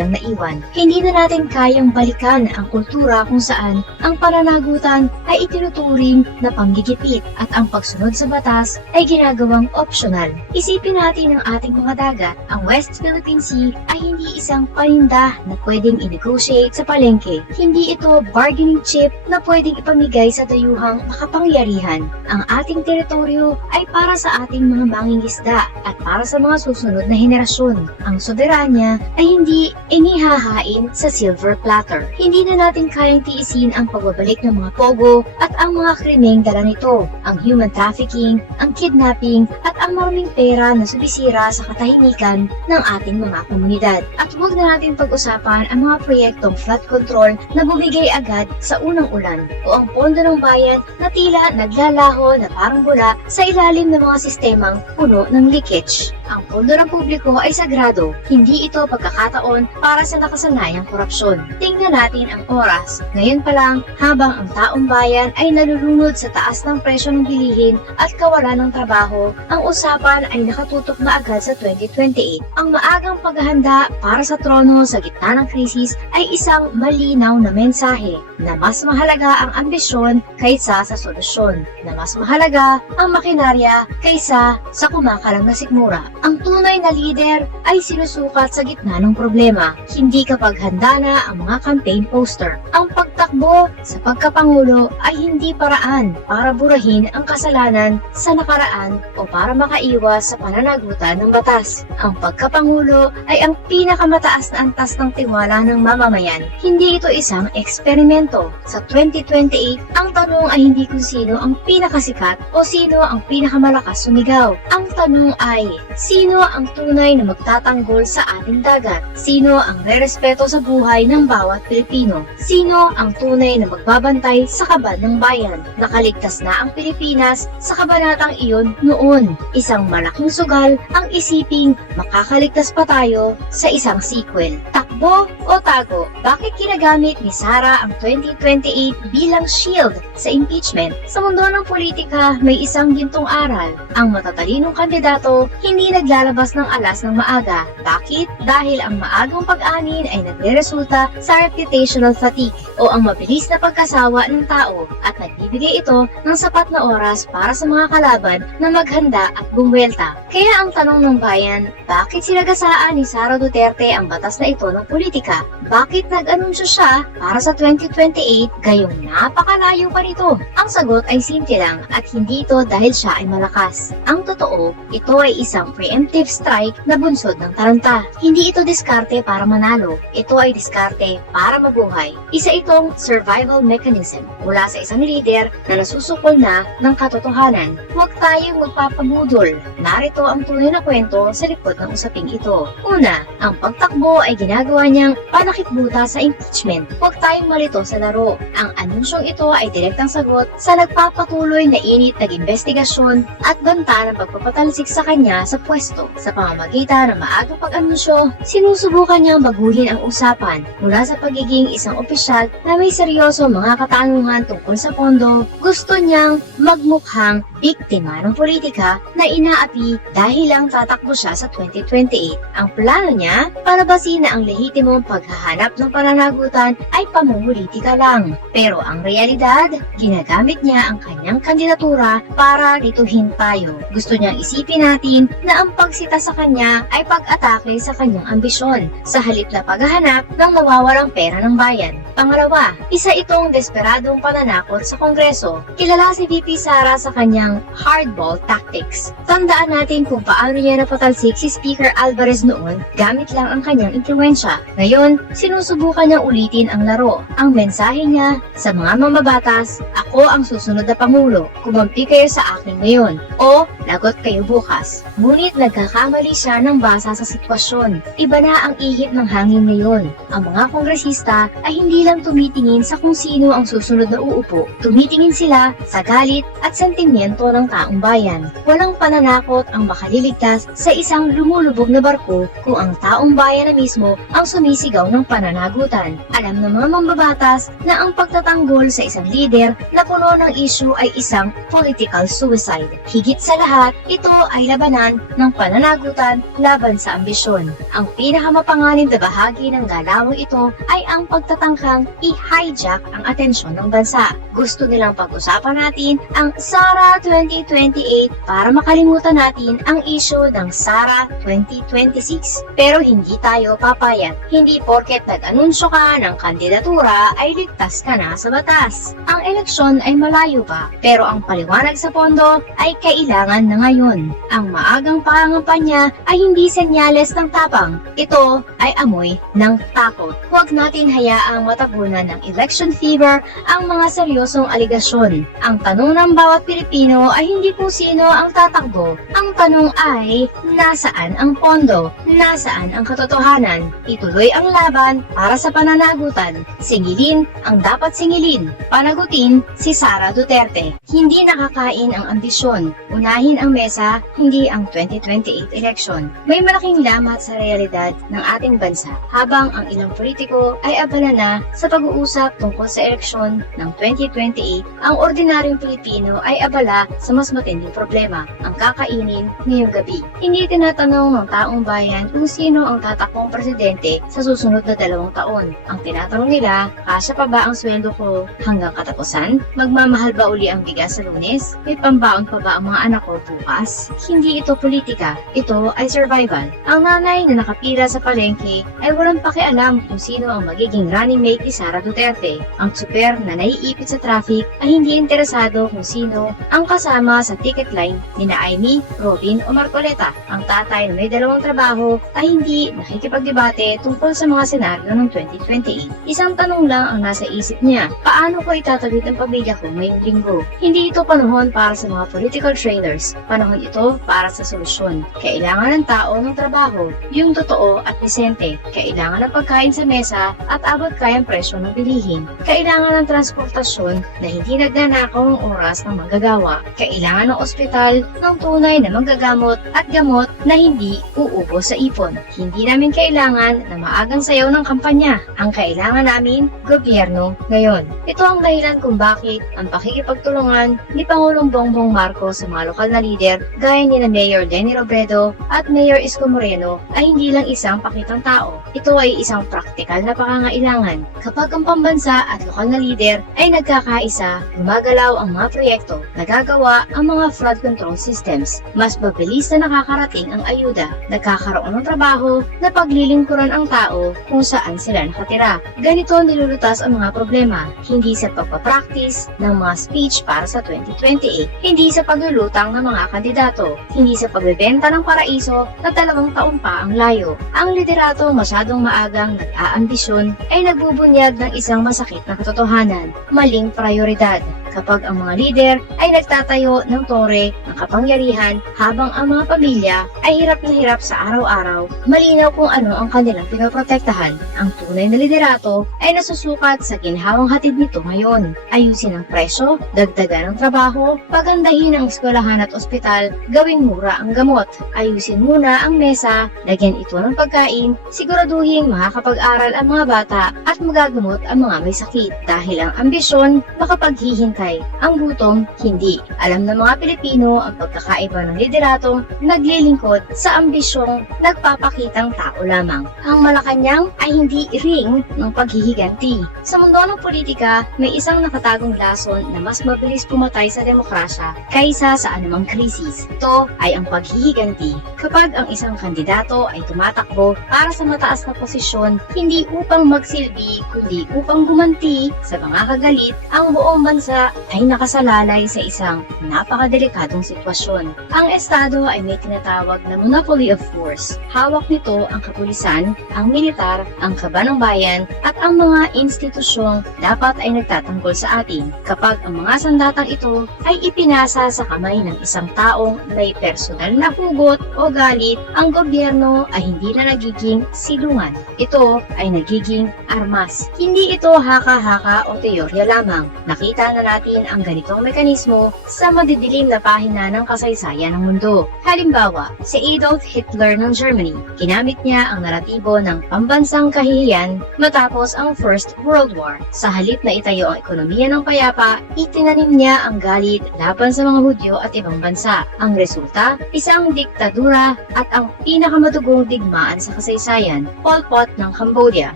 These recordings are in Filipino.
ang naiwan. Hindi na natin kayang balikan ang kultura kung saan ang pananagutan ay itinuturing na panggigipit at ang pagsunod sa batas ay ginagawang optional. Isipin natin ang ating mga dagat. Ang West Philippine Sea ay hindi isang paninda na pwedeng i-negotiate sa palengke. Hindi ito bargaining chip na pwedeng ipamigay sa dayuhang makapangyarihan. Ang ating teritoryo ay para sa ating mga mangingisda at para sa mga susunod na henerasyon. Ang soberanya ay hindi inihahain sa silver platter. Hindi na natin kayang tiisin ang pagbabalik ng mga pogo at ang mga krimeng dala nito, ang human trafficking, ang kidnapping at ang maraming pera na sumisira sa katahimikan ng ating mga komunidad. At huwag na natin pag-usapan ang mga proyektong flood control na bumigay agad sa unang ulan o ang pondo ng bayan na tila naglalaho na parang bula sa ilalim ng mga sistemang puno ng leakage. Ang pondo ng publiko ay sagrado, hindi ito pagkakataon para sa nakasanayang korupsyon. Tingnan natin ang oras. Ngayon pa lang, habang ang taong bayan ay nalulunod sa taas ng presyo ng bilihin at kawalan ng trabaho, ang usapan ay nakatutok na agad sa 2028. Ang maagang paghahanda para sa trono sa gitna ng krisis ay isang malinaw na mensahe na mas mahalaga ang ambisyon kaysa sa solusyon, na mas mahalaga ang makinarya kaysa sa kumakalang na sikmura. Ang tunay na leader ay sinusukat sa gitna ng problema, hindi kapag handa na ang mga campaign poster. Ang pagtakbo sa pagkapangulo ay hindi paraan para burahin ang kasalanan sa nakaraan o para makaiwas sa pananagutan ng batas. Ang pagkapangulo ay ang pinakamataas na antas ng tiwala ng mamamayan. Hindi ito isang eksperimento. Sa 2028, ang tanong ay hindi kung sino ang pinakasikat o sino ang pinakamalakas sumigaw. Ang tanong ay, sino ang tunay na magtatanggol sa ating dagat? Sino ang rerespeto sa buhay ng bawat Pilipino? Sino ang tunay na magbabantay sa kabad ng bayan? Nakaligtas na ang Pilipinas sa kabanatang iyon noon. Isang malaking sugal ang isiping makakaligtas pa tayo sa isang sequel. Takbo o tago? Bakit ginagamit ni Sara ang 2028 bilang shield sa impeachment? Sa mundo ng politika, may isang gintong aral. Ang matatalinong kandidato hindi naglalabas ng alas ng maaga. Bakit? Dahil ang maagang pag-anin ay nagreresulta sa reputational fatigue o ang mabilis na pagkasawa ng tao at nagbibigay ito ng sapat na oras para sa mga kalaban na maghanda at bumwelta. Kaya ang tanong ng bayan, bakit sinagasaan ni Sara Duterte ang batas na ito ng politika? Bakit nag-anunsyo siya para sa 2028 gayong napakalayo pa nito? Ang sagot ay simple lang at hindi ito dahil siya ay malakas. Ang totoo, ito ay isang preemptive strike na bunsod ng taranta. Hindi ito diskarte para manalo. Ito ay diskarte para mabuhay. Isa itong survival mechanism mula sa isang leader na nasusukol na ng katotohanan. Huwag tayong magpapabudol. Narito ang tunay na kwento sa likod ng usaping ito. Una, ang pagtakbo ay ginagawa niyang panakipbuta sa impeachment. Huwag tayong malito sa laro. Ang anunsyong ito ay direktang sagot sa nagpapatuloy na init na investigasyon at banta ng pagpapatalsik sa kanya sa pwesto. Sa pamamagitan ng maagang pag-anunsyo, sinusubukan niyang baguhin ang usapan mula sa pagiging isang opisyal na may seryoso mga katanungan tungkol sa pondo. Gusto niyang magmukhang biktima ng politika na inaapi dahil lang tatakbo siya sa 2028. Ang plano niya, palabasin na ang lehitimong paghahanap ng pananagutan ay pamumulitika lang. Pero ang realidad, ginagamit niya ang kanyang kandidatura para rituhin tayo. Gusto niyang isipin natin na ang pagsita sa kanya ay pag-atake sa kanyang ambisyon sa halip na paghahanap ng mawawalang pera ng bayan. Pangalawa, isa itong desperadong pananakot sa Kongreso. Kilala si VP Sara sa kanyang hardball tactics. Tandaan natin kung paano niya napatalsik si Speaker Alvarez noon gamit lang ang kanyang impluwensya. Ngayon, sinusubukan niyang ulitin ang laro. Ang mensahe niya sa mga mambabatas, ako ang susunod na Pangulo. Kumampi kayo sa akin ngayon o lagot kayo bukas. Ngunit nagkakamali siya ng basa sa sitwasyon. Iba na ang ihip ng hangin ngayon. Ang mga kongresista ay hindi lang tumitingin sa kung sino ang susunod na uupo. Tumitingin sila sa galit at sentimiento ng taong bayan. Walang pananakot ang makaliligtas sa isang lumulubog na barko kung ang taong bayan na mismo ang sumisigaw ng pananagutan. Alam ng mga mambabatas na ang pagtatanggol sa isang leader na puno ng issue ay isang political suicide. Higit sa lahat, lahat, ito ay labanan ng pananagutan laban sa ambisyon. Ang pinakamapanganib na bahagi ng galawang ito ay ang pagtatangkang i-hijack ang atensyon ng bansa. Gusto nilang pag-usapan natin ang SARA 2028 para makalimutan natin ang issue ng SARA 2026. Pero hindi tayo papayag. Hindi porket nag-anunsyo ka ng kandidatura ay ligtas ka na sa batas. Ang eleksyon ay malayo pa, pero ang paliwanag sa pondo ay kailangan na ngayon. Ang maagang pangangampanya ay hindi senyales ng tapang. Ito ay amoy ng takot. Huwag natin hayaang matabunan ng election fever ang mga seryosong aligasyon. Ang tanong ng bawat Pilipino ay hindi kung sino ang tatakbo. Ang tanong ay, nasaan ang pondo? Nasaan ang katotohanan? Ituloy ang laban para sa pananagutan. Singilin ang dapat singilin. Panagutin si Sara Duterte. Hindi nakakain ang ambisyon. Unahin ang mesa, hindi ang 2028 election. May malaking lamat sa realidad ng ating bansa habang ang ilang politiko ay abala na sa pag-uusap tungkol sa eleksyon ng 2028, ang ordinaryong Pilipino ay abala sa mas matinding problema, ang kakainin ngayong gabi. Hindi tinatanong ng taong bayan kung sino ang tatakbong presidente sa susunod na 2 taon. Ang tinatanong nila, kasya pa ba ang sweldo ko hanggang katapusan? Magmamahal ba uli ang bigas sa Lunes? May pambaon pa ba ang mga anak ko bukas? Hindi ito politika, ito ay survival. Ang nanay na nakapila sa palengke ay walang pakialam kung sino ang magiging running mate ni Sara Duterte. Ang tsuper na naiipit sa traffic ay hindi interesado kung sino ang kasama sa ticket line ni Amy, Robin o Marcoleta. Ang tatay na may 2 trabaho ay hindi nakikipagdebate tungkol sa mga senaryo ng 2028. Isang tanong lang ang nasa isip niya, paano ko itatagit ang pamilya ko ngayong linggo? Hindi ito panahon para sa mga political trainers. Panahon ito para sa solusyon. Kailangan ng tao ng trabaho, yung totoo at disente. Kailangan ng pagkain sa mesa at abot kayang presyo ng bilihin. Kailangan ng transportasyon na hindi nagnanakaw ng oras ng manggagawa. Kailangan ng ospital ng tunay na manggagamot at gamot na hindi uubos sa ipon. Hindi namin kailangan na maagang sayaw ng kampanya. Ang kailangan namin, gobyerno ngayon. Ito ang dahilan kung bakit ang pakikipagtulungan ni Pangulong Bongbong Marcos sa mga lokal na lider gaya ni na Mayor Leni Robredo at Mayor Isko Moreno ay hindi lang isang pakitang tao. Ito ay isang praktikal na pangangailangan. Kapag ang pambansa at lokal na lider ay nagkakaisa, gumagalaw ang mga proyekto, nagagawa ang mga flood control systems, mas mabilis na nakakarating ang ayuda, nagkakaroon ng trabaho na paglilingkuran ang tao kung saan sila nakatira. Ganito nilulutas ang mga problema, hindi sa pagpapractice ng mga speech para sa 2028, hindi sa paglulutang ng mga kandidato, hindi sa pagbebenta ng paraiso na 2 taon pa ang layo. Ang liderato masyadong maagang nag-aambisyon ay nagbubunyag ng isang masakit na katotohanan, maling prioridad. Kapag ang mga lider ay nagtatayo ng tore ng kapangyarihan habang ang mga pamilya ay hirap na hirap sa araw-araw, malinaw kung ano ang kanilang pinoprotektahan. Ang tunay na liderato ay nasusukat sa ginhawang hatid nito ngayon. Ayusin ang presyo, dagdagan ang trabaho, pagandahin ang eskwelahan at ospital, gawing mura ang gamot. Ayusin muna ang mesa, lagyan ito ng pagkain, siguraduhin makakapag-aral ang mga bata at magagamot ang mga may sakit. Dahil ang ambisyon makapaghihintay, ang gutom hindi. Alam ng mga Pilipino ang pagkakaiba ng lideratong naglilingkod sa ambisyong nagpapakitang tao lamang. Ang Malacanang ay hindi ring ng paghihiganti. Sa mundo ng politika, may isang nakatagong lason na mas mabilis pumatay sa demokrasya kaysa sa anumang krisis. Ito ay ang paghihiganti. Kapag ang isang kandidato ay tumatakbo para sa mataas na posisyon, hindi upang magsilbi kundi upang gumanti sa mga kagalit, ang buong bansa ay nakasalalay sa isang napakadelikadong sitwasyon. Ang Estado ay may tinatawag na monopoly of force. Hawak nito ang kapulisan, ang militar, ang kaba ng bayan, at ang mga institusyong dapat ay nagtatanggol sa atin. Kapag ang mga sandatang ito ay ipinasa sa kamay ng isang taong may personal na hugot o galit, ang gobyerno ay hindi na nagiging silungan. Ito ay nagiging armas. Hindi ito haka-haka o teorya lamang. Nakita na natin natin ang ganitong mekanismo sa madidilim na pahina ng kasaysayan ng mundo. Halimbawa, si Adolf Hitler ng Germany, ginamit niya ang naratibo ng pambansang kahihiyan matapos ang First World War. Sa halip na itayo ang ekonomiya ng payapa, itinanim niya ang galit laban sa mga Hudyo at ibang bansa. Ang resulta, isang diktadura at ang pinakamadugong digmaan sa kasaysayan, Pol Pot ng Cambodia.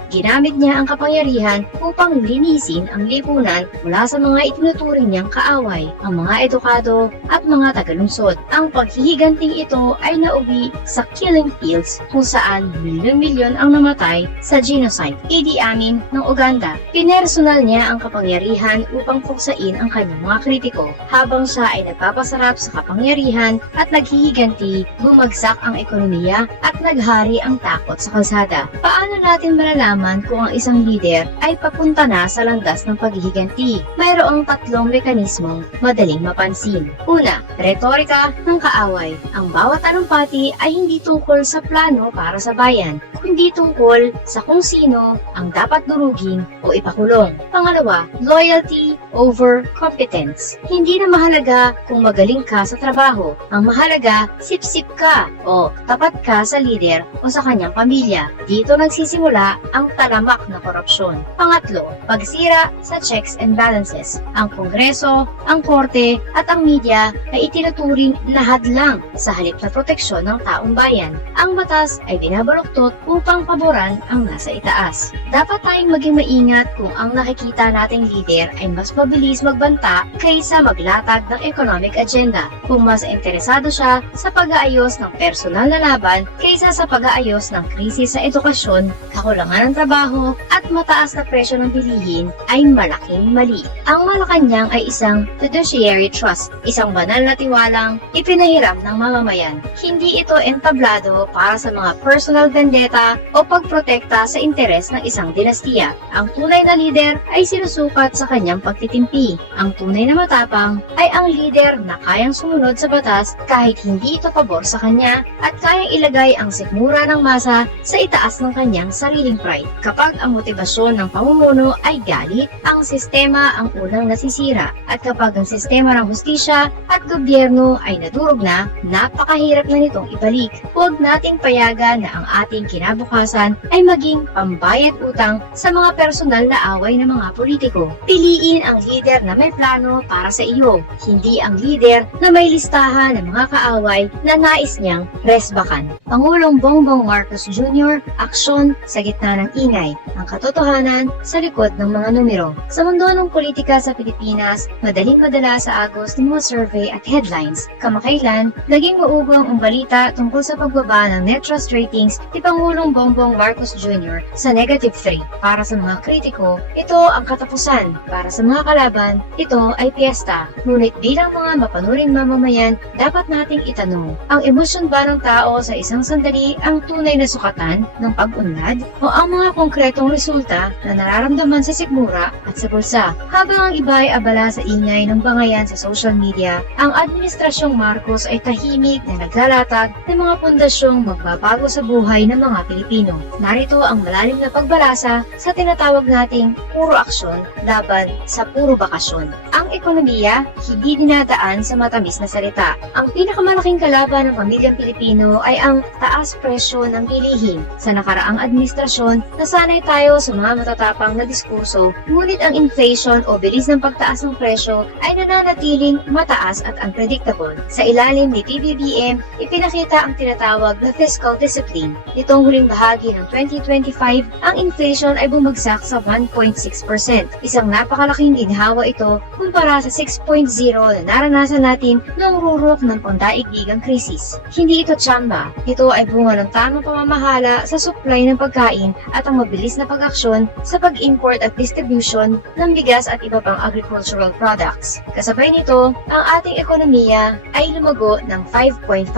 Ginamit niya ang kapangyarihan upang linisin ang lipunan mula sa mga itinuturing niyang kaaway, ang mga edukado at mga tagalungsod. Ang paghihiganting ito ay nauwi sa killing fields kung saan milyon-milyon ang namatay sa genocide. Idi Amin ng Uganda. Pinersonal niya ang kapangyarihan upang puksain ang kanyang mga kritiko. Habang siya ay nagpapasarap sa kapangyarihan at naghihiganti, bumagsak ang ekonomiya at naghari ang takot sa kalsada. Paano natin malalaman kung ang isang leader ay papunta na sa landas ng paghihiganti? Mayroong tatlong mekanismong madaling mapansin. Una, retorika ng kaaway. Ang bawat talumpati ay hindi tungkol sa plano para sa bayan, kundi tungkol sa kung sino ang dapat durugin o ipakulong. Pangalawa, loyalty over competence. Hindi na mahalaga kung magaling ka sa trabaho. Ang mahalaga, sip-sip ka o tapat ka sa leader o sa kanyang pamilya. Dito nagsisimula ang talamak na korupsyon. Pangatlo, pagsira sa checks and balances. Ang Kongreso, ang Korte at ang media ay itinuturing na hadlang sa halip na proteksyon ng taong bayan. Ang batas ay binabaluktot upang paboran ang nasa itaas. Dapat tayong maging maingat kung ang nakikita nating leader ay mas mabilis magbanta kaysa maglatag ng economic agenda. Kung mas interesado siya sa pag-aayos ng personal na laban kaysa sa pag-aayos ng krisis sa edukasyon, kakulangan ng trabaho at mataas na presyo ng bilihin, ay malaking mali. Ang Malacanang ay isang fiduciary trust, isang banal na tiwalang ipinahiram ng mamamayan. Hindi ito entablado para sa mga personal vendetta o pagprotekta sa interes ng isang dinastiya. Ang tunay na leader ay sinusukat sa kanyang pagtitimpi. Ang tunay na matapang ay ang leader na kayang sumunod sa batas kahit hindi ito pabor sa kanya at kayang ilagay ang sikmura ng masa sa itaas ng kanyang sariling pride. Kapag ang motibasyon ng pamumuno ay galit, ang sistema ang unang nasisira, at kapag ang sistema ng hustisya at gobyerno ay nadurog na, napakahirap na nitong ibalik. Huwag nating payagan na ang ating kinabukasan ay maging pambayad utang sa mga personal na away ng mga politiko. Piliin ang leader na may plano para sa iyo, hindi ang leader na may listahan ng mga kaaway na nais niyang resbakan. Pangulong Bongbong Marcos Jr., aksyon sa gitna ng ingay, ang katotohanan sa likod ng mga numero. Sa mundo ng politika sa Pilipinas, madaling madala sa agos ng mga survey at headlines. Kamakailan, naging maugong ang balita tungkol sa pagbaba ng net trust ratings ni Pangulong Bongbong Marcos Jr. sa -3. Para sa mga kritiko, ito ang katapusan. Para sa mga kalaban, ito ay piyesta. Ngunit bilang mga mapanuring mamamayan, dapat nating itanong, ang emosyon ba ng tao sa isang sandali ang tunay na sukatan ng pag-unlad o ang mga konkretong resulta na nararamdaman sa sikmura at sa bulsa? Habang ang iba ay abala sa ingay ng bangayan sa social media, ang Administrasyong Marcos ay tahimik na naglalatag ng mga pundasyong magbabago sa buhay ng mga Pilipino. Narito ang malalim na pagbalasa sa tinatawag nating puro aksyon laban sa puro bakasyon. Ang ekonomiya, hindi dinadaan sa matamis na salita. Ang pinakamalaking kalaban ng pamilyang Pilipino ay ang taas presyo ng bilihin. Sa nakaraang administrasyon, nasanay tayo sa mga matatapang na diskurso, ngunit ang inflation o bilis ng pagtaas ng presyo ay nananatiling mataas at unpredictable. Sa ilalim ni PBBM, ipinakita ang tinatawag na fiscal discipline. Nitong huling bahagi ng 2025, ang inflation ay bumagsak sa 1.6%. Isang napakalaking ginhawa ito kumpara sa 6.0 na naranasan natin noong rurok ng pandaigdigang krisis. Hindi ito tsamba. Ito ay bunga ng tamang pamamahala sa supply ng pagkain at ang mabilis na pag-aksyon sa pag-import at distribution ng bigas at iba pang agricultural products. Kasabay nito, ang ating ekonomiya ay lumago ng 5.5%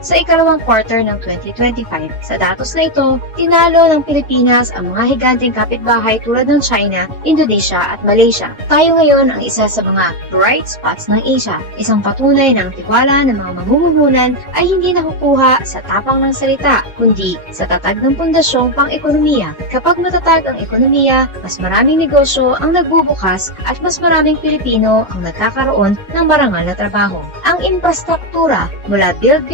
sa ikalawang quarter ng 2025. Sa datos na ito, tinalo ng Pilipinas ang mga higanteng kapitbahay tulad ng China, Indonesia at Malaysia. Tayo ngayon ang isa sa mga bright spots ng Asia, isang patunay ng tiwala ng mga mamumuhunan ay hindi nakukuha sa tapang ng salita, kundi sa tatag ng pundasyong pang-ekonomiya. Kapag matatag ang ekonomiya, mas maraming negosyo ang nagbubukas at mas maraming Pilipino ang nagkakaroon ng marangal na trabaho. Ang infrastruktura mula build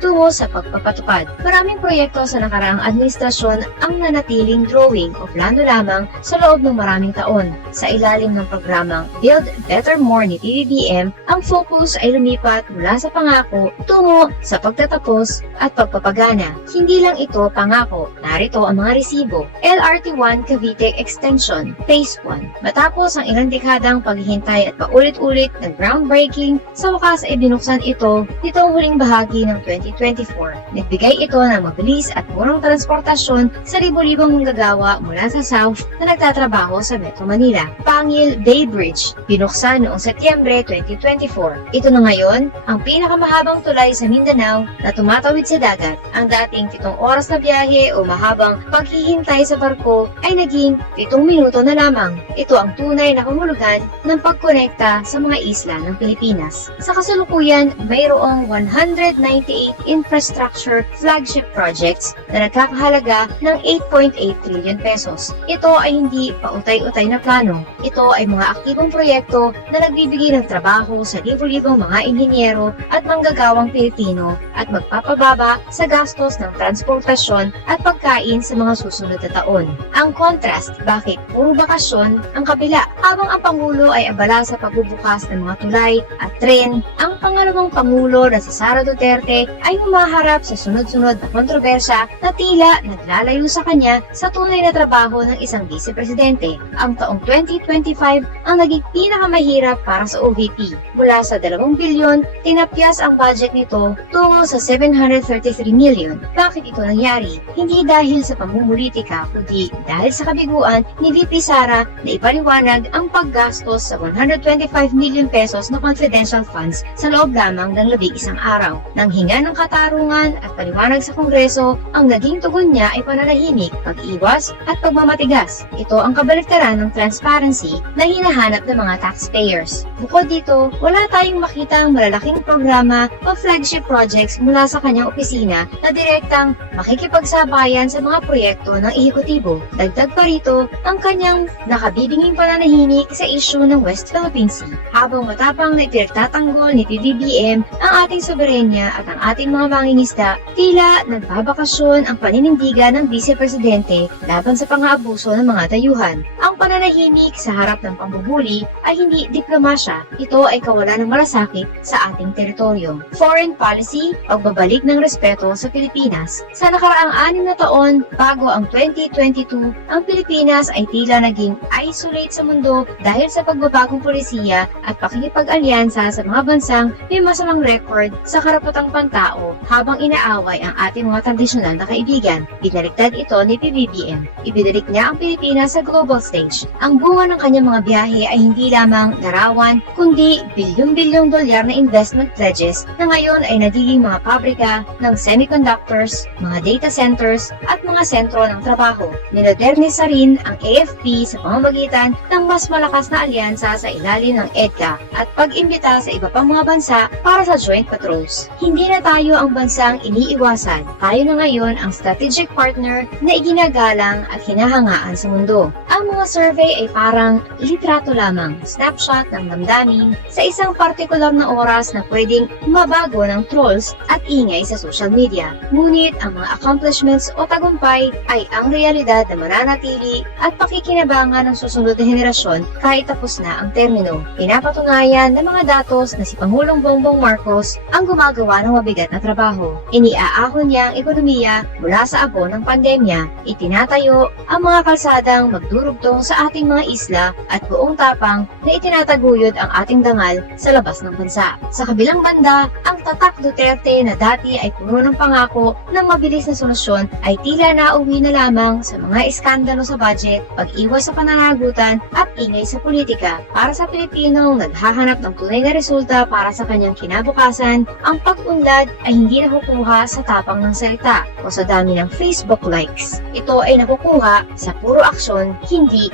tungo sa pagpapatupad. Maraming proyekto sa nakaraang administrasyon ang nanatiling drawing o plano lamang sa loob ng maraming taon. Sa ilalim ng programang Build Better More ni PBBM, ang focus ay lumipat mula sa pangako tungo sa pagtatapos at pagpapagana. Hindi lang ito pangako, narito ang mga resibo. LRT1 Cavite Extension, Phase 1. Matapos ang ilang dekadang paghihintay at paulit-ulit ng groundbreaking, sa wakas ay binuksan ito nitong huling bahagi ng 2024. Nagbigay ito ng mabilis at murang transportasyon sa libo-libong manggagawa mula sa South na nagtatrabaho sa Metro Manila. Pangil Bay Bridge, binuksan noong Setyembre 2024. Ito na ngayon ang pinakamahabang tulay sa Mindanao na tumatawid sa dagat. Ang dating 7 oras na biyahe o mahabang paghihintay sa barko ay naging 7 minuto na lamang. Ito ang tunay na kahulugan ng pagkonekta sa mga isla ng Pilipinas. Sa kasalukuyan, mayroong 198 infrastructure flagship projects na nagkakahalaga ng 8.8 trillion pesos. Ito ay hindi pautay-utay na plano. Ito ay mga aktibong proyekto na nagbibigay ng trabaho sa libo-libong mga inhinyero at manggagawang Pilipino at magpapababa sa gastos ng transportasyon at pagkain sa mga susunod na taon. Ang contrast, bakit puro bakasyon ang kabila? Habang ang Pangulo ay abala sa pagbubukas ng mga tulay at tren, ang pangalawang Pangulo na si Sara Duterte ay humaharap sa sunod-sunod na kontrobersya na tila naglalayo sa kanya sa tunay na trabaho ng isang vice-presidente. Ang taong 2025 ang naging pinakamahirap para sa OVP. Mula sa 2 bilyon, tinapyas ang budget nito tungo sa 733 million. Bakit ito nangyari? Hindi dahil sa pamumulitika, kundi dahil sa kabiguan ni VP Sara na ipaliwanag ang paggastos sa 125 million pesos na confidential funds sa loob lamang ng 11 araw. Nang hinga ng katarungan at paliwanag sa Kongreso, ang naging tugon niya ay pananahimik, pag-iwas at pagmamatigas. Ito ang kabaliktaran ng transparency na hinahanap ng mga taxpayers. Bukod dito, wala tayong makitang malalaking programa o flagship projects mula sa kanyang opisina na direktang makikipagsabayan sa mga proyekto ng ehekutibo. Dagdag pa rito ang kanyang nakabibinging pananahimik sa isyu ng West Philippine Sea. Habang matapang na ipinagtatanggol ni PBBM ang ating soberenya at ang ating mga mangingisda, tila nagbabakasyon ang paninindigan ng Vice-Presidente laban sa pang-aabuso ng mga dayuhan. Ang pananahimik sa harap ng pambubuli ay hindi diplomasya, ito ay kawalan ng malasakit sa ating teritoryo. Foreign policy, pagbabalik ng respeto sa Pilipinas. Sa nakaraang 6 na taon bago ang 2022, ang Pilipinas ay tila naging isolate sa mundo dahil sa pagbabagong polisiya at pakikipag-alyansa sa mga bansang may masamang record sa karapatang pantao habang inaaway ang ating mga tradisyonal na kaibigan. Binaliktad ito ni PBBM. Ibinalik niya ang Pilipinas sa global stage. Ang bunga ng kanyang mga biyahe ay hindi lamang larawan, kundi bilyon-bilyong dolyar na investment pledges na ngayon ay nagiging mga pabrika ng semiconductors, mga data centers at mga sentro ng trabaho. Minodernisa rin ang AFP sa pamamagitan ng mas malakas na alyansa sa ilalim ng EDCA at pag-imbita sa iba pang mga bansa para sa joint patrols. Hindi na tayo ang bansang iniiwasan. Tayo na ngayon ang strategic partner na iginagalang at hinahangaan sa mundo. Ang mga survey ay parang litrato lamang, snapshot ng damdamin sa isang partikular na oras na pwedeng mabago ng trolls at ingay sa social media. Ngunit ang mga accomplishments o tagumpay ay ang realidad na mananatili at pakikinabangan ng susunod na henerasyon kahit tapos na ang termino. Pinapatunayan ng mga datos na si Pangulong Bongbong Marcos ang gumagawa ng mabigat na trabaho. Iniaahon niya ang ekonomiya mula sa abo ng pandemya. Itinatayo ang mga kalsadang magdurugtong sa ating mga isla at buong tapang na itinataguyod ang ating dangal sa labas ng bansa. Sa kabilang banda, ang tatak Duterte na dati ay puno ng pangako ng mabilis na solusyon ay tila nauwi na lamang sa mga iskandalo sa budget, pag-iwas sa pananagutan at ingay sa politika. Para sa Pilipinong naghahanap ng tunay na resulta para sa kanyang kinabukasan, ang pag-unlad ay hindi nakukuha sa tapang ng salita o sa dami ng Facebook likes. Ito ay nakukuha sa puro aksyon, hindi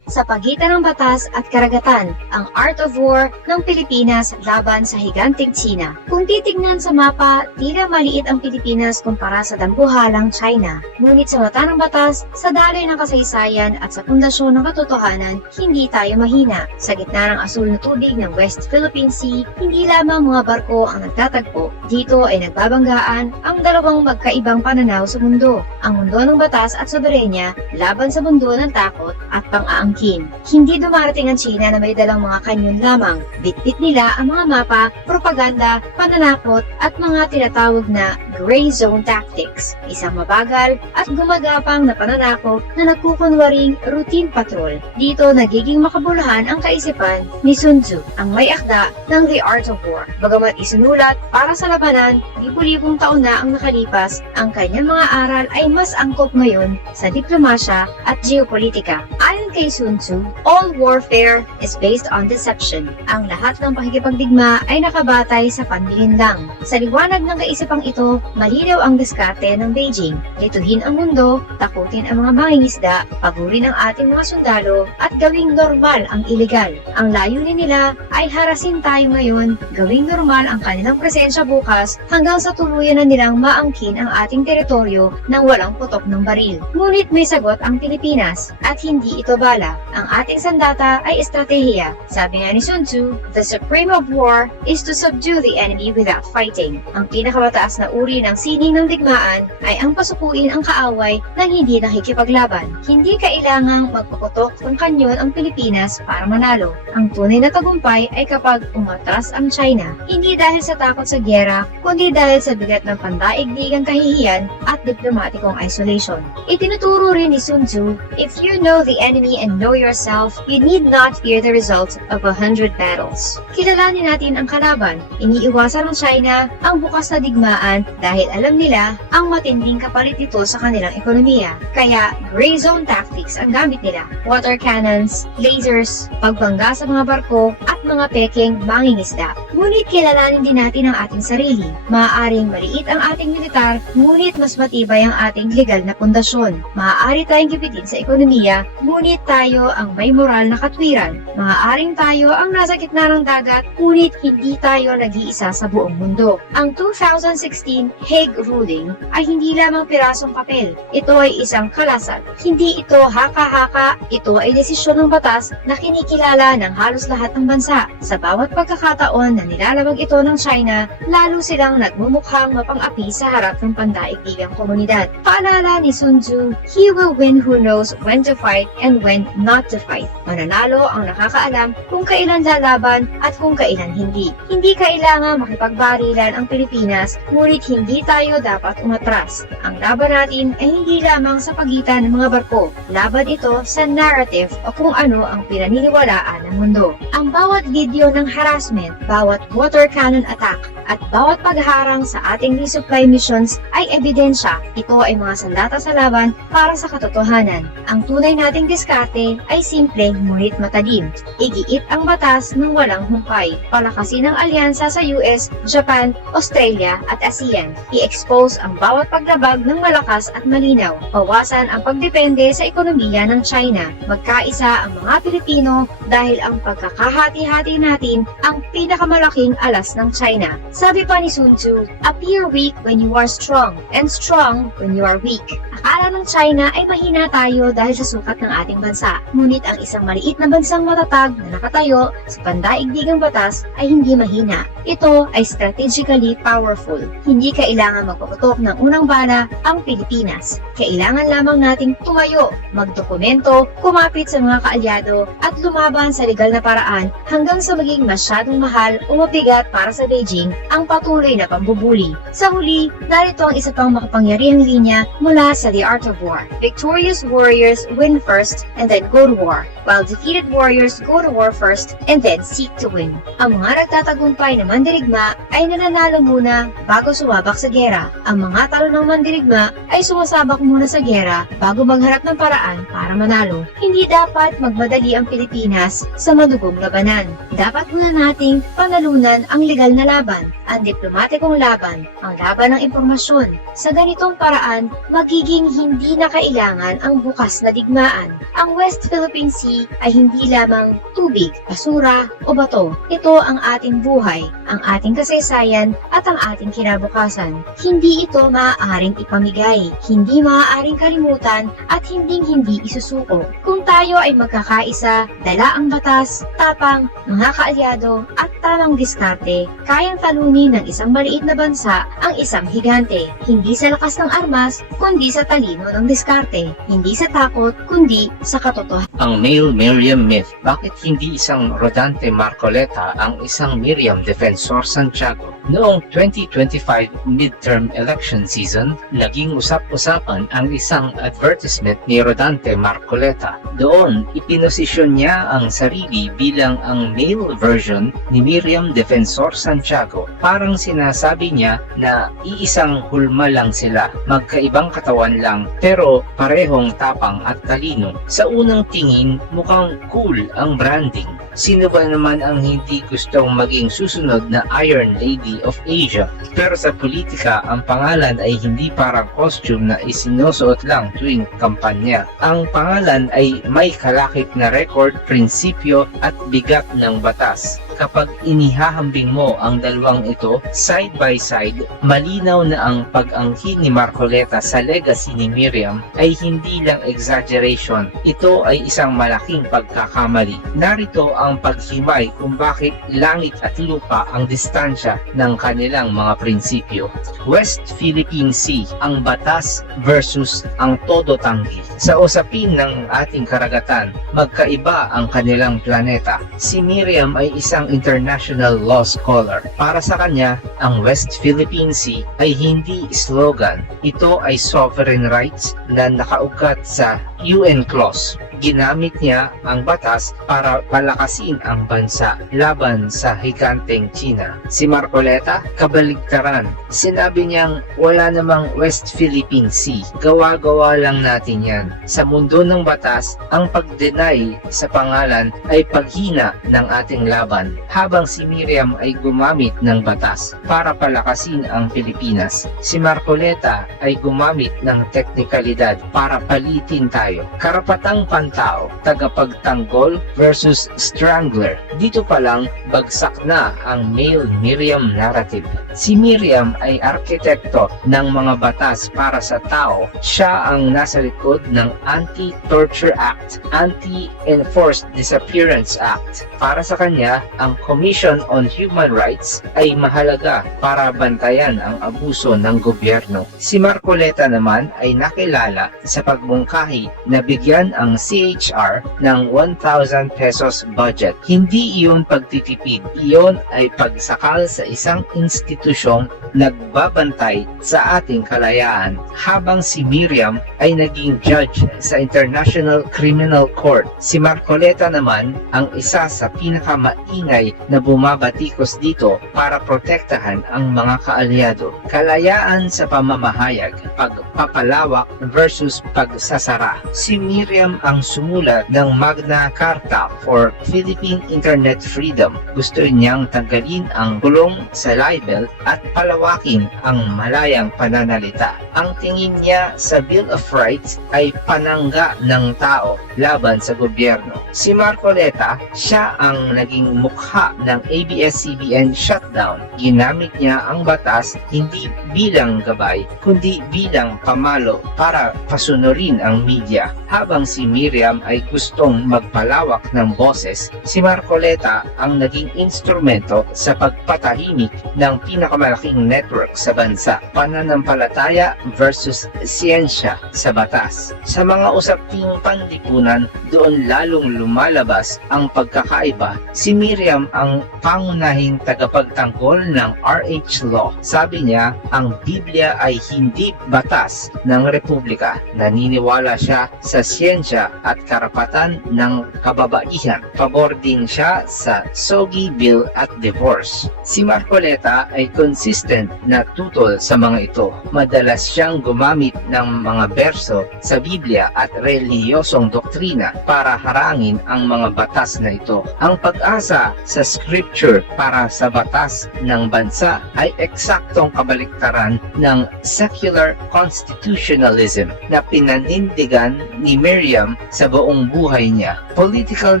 sa pagitan ng batas at karagatan, ang art of war ng Pilipinas laban sa higanting China. Kung titignan sa mapa, tila maliit ang Pilipinas kumpara sa dambuhalang China. Ngunit sa mata ng batas, Pilipinas, sa daloy ng kasaysayan at sa pundasyon ng katotohanan, hindi tayo mahina. Sa gitna ng asul na tubig ng West Philippine Sea, hindi lamang mga barko ang nagtatagpo. Dito ay nagbabanggaan ang dalawang magkaibang pananaw sa mundo. Ang mundo ng batas at soberenya laban sa mundo ng takot at pang-aangkin. Hindi dumarating ang China na may dalang mga kanyon lamang. Bitbit nila ang mga mapa, propaganda, pananakot at mga tinatawag na gray zone tactics. Isang mabagal at gumagapang na pananakot na nagkukunwaring routine patrol. Dito nagiging makabuluhan ang kaisipan ni Sun Tzu, ang may akda ng The Art of War. Bagamat isinulat para sa labanan, libu-libong taon na ang nakalipas, ang kanyang mga aral ay mas angkop ngayon sa diplomasya at geopolitika. Ayon kay Sun Tzu, all warfare is based on deception. Ang lahat ng pakikipagdigma ay nakabatay sa panlilinlang. Sa liwanag ng kaisipang ito, malinaw ang diskarte ng Beijing. Lituhin ang mundo, takutin ang mga mangingisda, pagurin ang ating mga sundalo, at gawing normal ang iligal. Ang layunin nila ay harasin tayo ngayon, gawing normal ang kanilang presensya bukas hanggang sa tuluyan na nilang maangkin ang ating teritoryo nang walang putok ng baril. Ngunit may sagot ang Pilipinas at hindi ito bala. Ang ating sandata ay estratehiya. Sabi nga ni Sun Tzu, the supreme of war is to subdue the enemy without fighting. Ang pinakamataas na uri ng sining ng digmaan ay ang pasukuin ang kaaway nang hindi nakikipaglaban. Hindi kailangang magpaputok ng kanyon ang Pilipinas para manalo. Ang tunay na tagumpay ay kapag umatras ang China, hindi dahil sa takot sa gyera, kundi dahil sa bigat ng pandaigdigang kahihiyan at diplomatikong isolation. Itinuturo rin ni Sun Tzu, if you know the enemy and know yourself, you need not fear the results of 100 battles. Kilalanin natin ang kalaban. Iniiwasan ng China ang bukas na digmaan dahil alam nila ang matinding kapalit nito sa kanilang ekonomiya. Kaya gray zone tactics ang gamit nila. Water cannons, lasers, pagbangga sa mga barko, at mga peking mangingisda. Ngunit kilalanin din natin ang ating sarili. Maaaring maliit ang ating militar, ngunit mas matibay ang ating legal na pundasyon. Maaari tayong gipitin sa ekonomiya, ngunit tayo ang may moral na katwiran. Maaaring tayo ang nasa gitna ng dagat, ngunit hindi tayo nag-iisa sa buong mundo. Ang 2016 Hague Ruling ay hindi lamang pirasong papel. Ito ay isang kalasag. Hindi ito haka-haka, ito ay desisyon ng batas na kinikilala ng halos lahat ng bansa. Sa bawat pagkakataon na nilalabag ito ng China, lalo silang nagmumukhang mapang-api sa harap ng pandaigdigang komunidad. Paalala ni Sun Tzu, he will win who knows when to fight and when not to fight. Mananalo ang nakakaalam kung kailan lalaban at kung kailan hindi. Hindi kailangan makipagbarilan ang Pilipinas, ngunit hindi tayo dapat umatras. Ang laban natin ay hindi lamang sa pagitan ng mga barko. Laban ito sa narrative o kung ano ang pinaniniwalaan ng mundo. Ang bawat video ng harassment, bawat water cannon attack, at bawat pagharang sa ating resupply missions ay ebidensya. Ito ay mga sandata sa laban para sa katotohanan. Ang tunay nating diskarte ay simple ngunit matalim. Igiit ang batas ng walang humpay. Palakasin ang alyansa sa US, Japan, Australia at ASEAN. I-expose ang bawat paglabag ng malakas at malinaw. Bawasan ang pagdepende sa ekonomiya ng China. Magkaisa ang mga Pilipino dahil ang pagkakahati-hati natin ang pinakamalaking alas ng China. Sabi pa ni Sun Tzu, appear weak when you are strong and strong when you are weak. Akala ng China ay mahina tayo dahil sa sukat ng ating bansa. Ngunit ang isang maliit na bansang matatag na nakatayo sa pandaigdigang batas ay hindi mahina. Ito ay strategically powerful. Hindi kailangan magpaputok ng unang bala ang Pilipinas. Kailangan lamang nating tumayo, magdokumento, kumapit sa mga kaalyado at lumaban sa legal na paraan hanggang sa maging masyadong mahal o mabigat para sa Beijing ang patuloy na pambubuli. Sa huli, narito ang isa pang makapangyarihang linya mula sa The Art of War. Victorious warriors win first and then go to war, while defeated warriors go to war first and then seek to win. Ang mga nagtatagumpay na mandirigma ay nananalo muna bago sumabak sa gera. Ang mga talo ng mandirigma ay sumasabak muna sa gera bago magharap ng paraan para manalo. Hindi dapat magmadali ang Pilipinas sa madugong labanan. yan. Dapat muna nating panalunan ang legal na laban, ang diplomatikong laban, ang laban ng impormasyon. Sa ganitong paraan, magiging hindi na kailangan ang bukas na digmaan. Ang West Philippine Sea ay hindi lamang tubig, basura o bato. Ito ang ating buhay, ang ating kasaysayan at ang ating kinabukasan. Hindi ito maaaring ipamigay, hindi maaaring kalimutan at hindi isusuko. Kung tayo ay magkakaisa, dala ang batas, tapang, mga kaalyado at tamang diskarte, kayang talunin ng isang maliit na bansa ang isang higante. Hindi sa lakas ng armas, kundi sa talino ng diskarte. Hindi sa takot, kundi sa katotohanan. Ang male Miriam myth, bakit hindi isang Rodante Marcoleta ang isang Miriam Defensor Santiago? Noong 2025 midterm election season, naging usap-usapan ang isang advertisement ni Rodante Marcoleta. Doon, ipinosisyon niya ang sarili bilang ang male version ni Miriam Defensor Santiago. Parang sinasabi niya na iisang hulma lang sila, magkaibang katawan lang, pero parehong tapang at talino. Sa unang tingin, mukhang cool ang branding. Sino ba naman ang hindi gustong maging susunod na Iron Lady of Asia? Pero sa politika, ang pangalan ay hindi parang costume na isinusuot lang tuwing kampanya. Ang pangalan ay may kalakip na record, prinsipyo at bigat ng batas. Kapag inihahambing mo ang dalawang ito side by side, malinaw na ang pag-angkin ni Marcoleta sa legacy ni Miriam ay hindi lang exaggeration. Ito ay isang malaking pagkakamali. Narito ang paghimay kung bakit langit at lupa ang distansya ng kanilang mga prinsipyo. West Philippine Sea, ang batas versus ang todo-tanggi. Sa usapin ng ating karagatan, magkaiba ang kanilang planeta. Si Miriam ay isang international law scholar. Para sa kanya, ang West Philippine Sea ay hindi slogan. Ito ay sovereign rights na nakaugat sa UN clause. Ginamit niya ang batas para palakasin ang bansa laban sa higanteng China. Si Marcoleta, kabaligtaran. Sinabi niyang wala namang West Philippine Sea. Gawa-gawa lang natin yan. Sa mundo ng batas, ang pag-deny sa pangalan ay paghina ng ating laban. Habang si Miriam ay gumamit ng batas para palakasin ang Pilipinas, si Marcoleta ay gumamit ng teknikalidad para palitin tayo. Karapatang pantao, tagapagtanggol versus strangler. Dito pa lang, bagsak na ang male Miriam narrative. Si Miriam ay arkitekto ng mga batas para sa tao. Siya ang nasa likod ng Anti-Torture Act, Anti-Enforced Disappearance Act. Para sa kanya, ang Commission on Human Rights ay mahalaga para bantayan ang abuso ng gobyerno. Si Marcoleta naman ay nakilala sa pagmungkahi na bigyan ang CHR ng 1,000 pesos budget. Hindi iyon pagtitipid, iyon ay pagsakal sa isang institusyong nagbabantay sa ating kalayaan. Habang si Miriam ay naging judge sa International Criminal Court, si Marcoleta naman ang isa sa pinakamaingay na bumabatikos dito para protektahan ang mga kaalyado. Kalayaan sa pamamahayag, pagpapalawak versus pagsasara. Si Miriam ang sumulat ng Magna Carta for Philippine Internet Freedom. Gusto niyang tanggalin ang kulong sa libel at palawakin ang malayang pananalita. Ang tingin niya sa Bill of Rights ay panangga ng tao laban sa gobyerno. Si Marcoleta, siya ang naging mukha ng ABS-CBN shutdown. Ginamit niya ang batas hindi bilang gabay, kundi bilang pamalo para pasunurin ang media. Habang si Miriam ay gustong magpalawak ng boses, si Marcoleta ang naging instrumento sa pagpatahimik ng pinakamalaking network sa bansa. Pananampalataya versus siyensya sa batas. Sa mga usaping panlipunan, doon lalong lumalabas ang pagkakaiba. Si Miriam ang pangunahing tagapagtanggol ng RH Law. Sabi niya, ang Biblia ay hindi batas ng Republika. Naniniwala siya sa siyensya at karapatan ng kababaihan. Pabor din siya sa Sogi Bill at divorce. Si Marcoleta ay consistent na tutol sa mga ito. Madalas siyang gumamit ng mga berso sa Biblia at relihiyosong doktrina para harangin ang mga batas na ito. Ang Pag-asa sa scripture para sa batas ng bansa ay eksaktong kabaliktaran ng secular constitutionalism na pinanindigan ni Miriam sa buong buhay niya. Political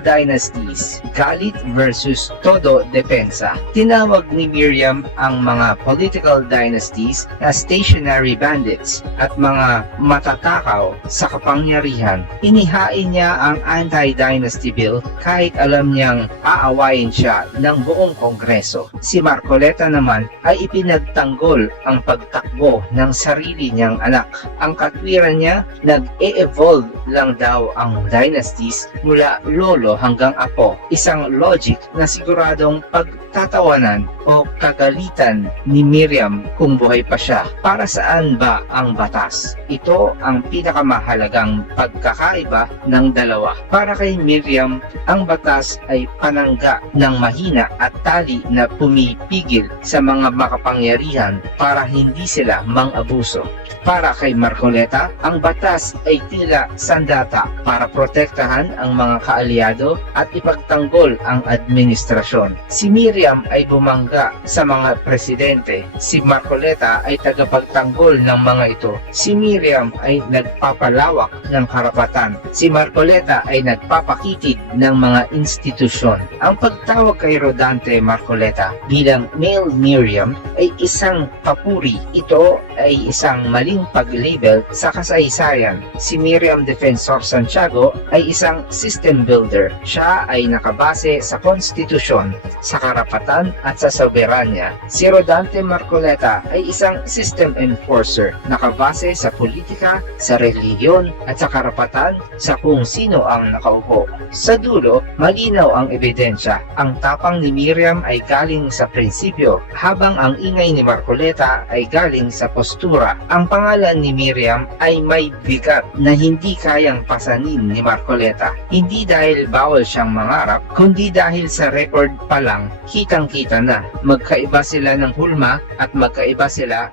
dynasties, galit versus todo depensa. Tinawag ni Miriam ang mga political dynasties na stationary bandits at mga matatakaw sa kapangyarihan. Inihain niya ang anti-dynasty bill kahit alam niyang aawayin siya ng buong kongreso. Si Marcoleta naman ay ipinagtanggol ang pagtakbo ng sarili niyang anak. Ang katwiran niya, nag-e-evolve lang daw ang dynasties mula lolo hanggang apo. Isang logic na siguradong pagtatawanan o kagalitan ni Miriam kung buhay pa siya. Para saan ba ang batas? Ito ang pinakamahalagang pagkakaiba ng dalawa. Para kay Miriam, ang batas ay panangga ng mahina at tali na pumipigil sa mga makapangyarihan para hindi sila mang-abuso. Para kay Marcoleta, ang batas ay tila sandata para protektahan ang mga kaalyado at ipagtanggol ang administrasyon. Si Miriam ay bumangga sa mga presidente. Si Marcoleta ay tagapagtanggol ng mga ito. Si Miriam ay nagpapalawak ng karapatan. Si Marcoleta ay nagpapakitig ng mga institusyon. Ang pagtawag kay Rodante Marcoleta bilang male Miriam ay isang papuri. Ito ay isang maling pag-label sa kasaysayan. Si Miriam Defensor Santiago ay isang system builder. Siya ay nakabase sa konstitusyon, sa karapatan at sa soberanya. Si Rodante Marcoleta ay isang system enforcer, nakabase sa politika, sa relihiyon at sa karapatan sa kung sino ang nakaupo. Sa dulo, malinaw ang ebidensya. Ang tapang ni Miriam ay galing sa prinsipyo, habang ang ingay ni Marcoleta ay galing sa postura. Ang pangalan ni Miriam ay may bigat na hindi kayang pasanin ni Marcoleta. Hindi dahil bawal siyang mangarap, kundi dahil sa record pa lang, kitang-kita na. Magkaiba sila ng hulma at magkaiba sila.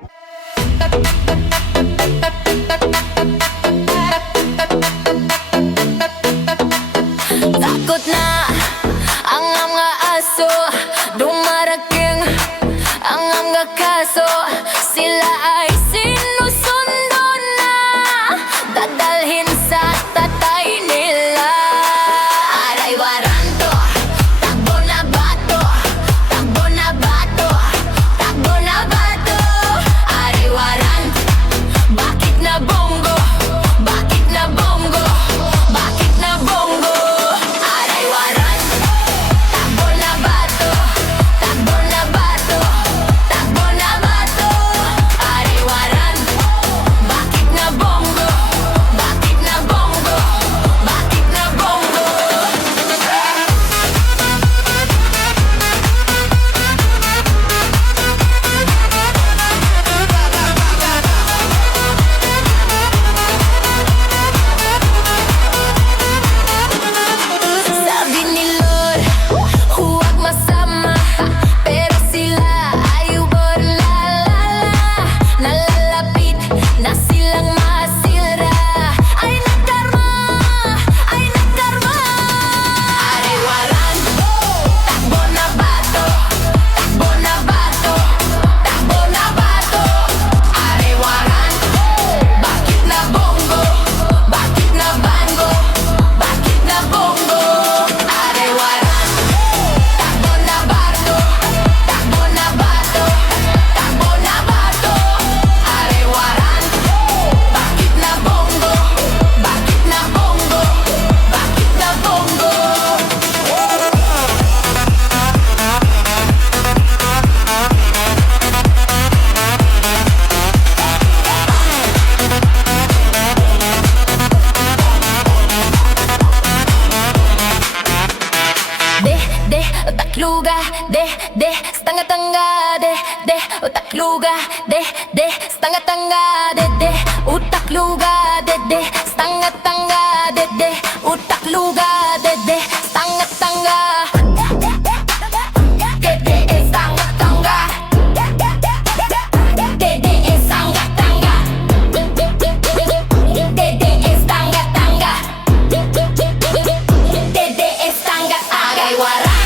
Takot na ang mga aso, dumarating ang mga kaso. Sila ay sinusundo na, dadalhin sa tatay nila. Aray waranto, takbo na bato, takbo na bato, takbo na bato. Aray waranto, bakit na bongo, bakit na bongo, bakit na bongo. Aray waranto, takbo na bato, takbo na bato, takbo na bato. Aray waranto, bakit na bongo, bakit na bongo, bakit na bongo. Sabi ni Lord, huwag masama, pero sila ay uborlalala. Nalalapit na silang masira, ay nagkarma, ay nagkarma. Aray waranto, takbo na bato, takbo na bato, takbo na bato. Aray waranto, bakit na bongo, bakit na bango, bakit na bongo. Aray waranto, takbo na bato, takbo na bato, takbo na bato. Aray waranto, bakit na bongo, bakit na bongo, bakit na bongo. De, utakluga, de, stanga-tanga, de, utakluga, de, stanga-tanga, de, utakluga, de, stanga-tanga, de, utakluga, de, stanga-tanga. De, stanga-tanga. De, stanga-tanga. De, stanga-tanga. Dede estanga agay waran.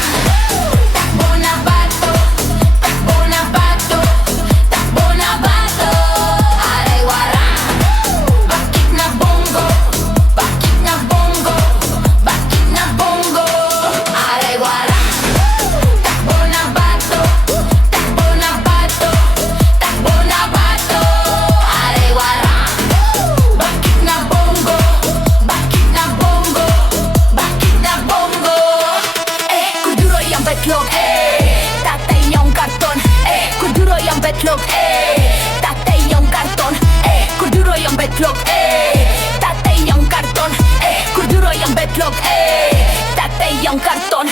itlog, Date yung karton,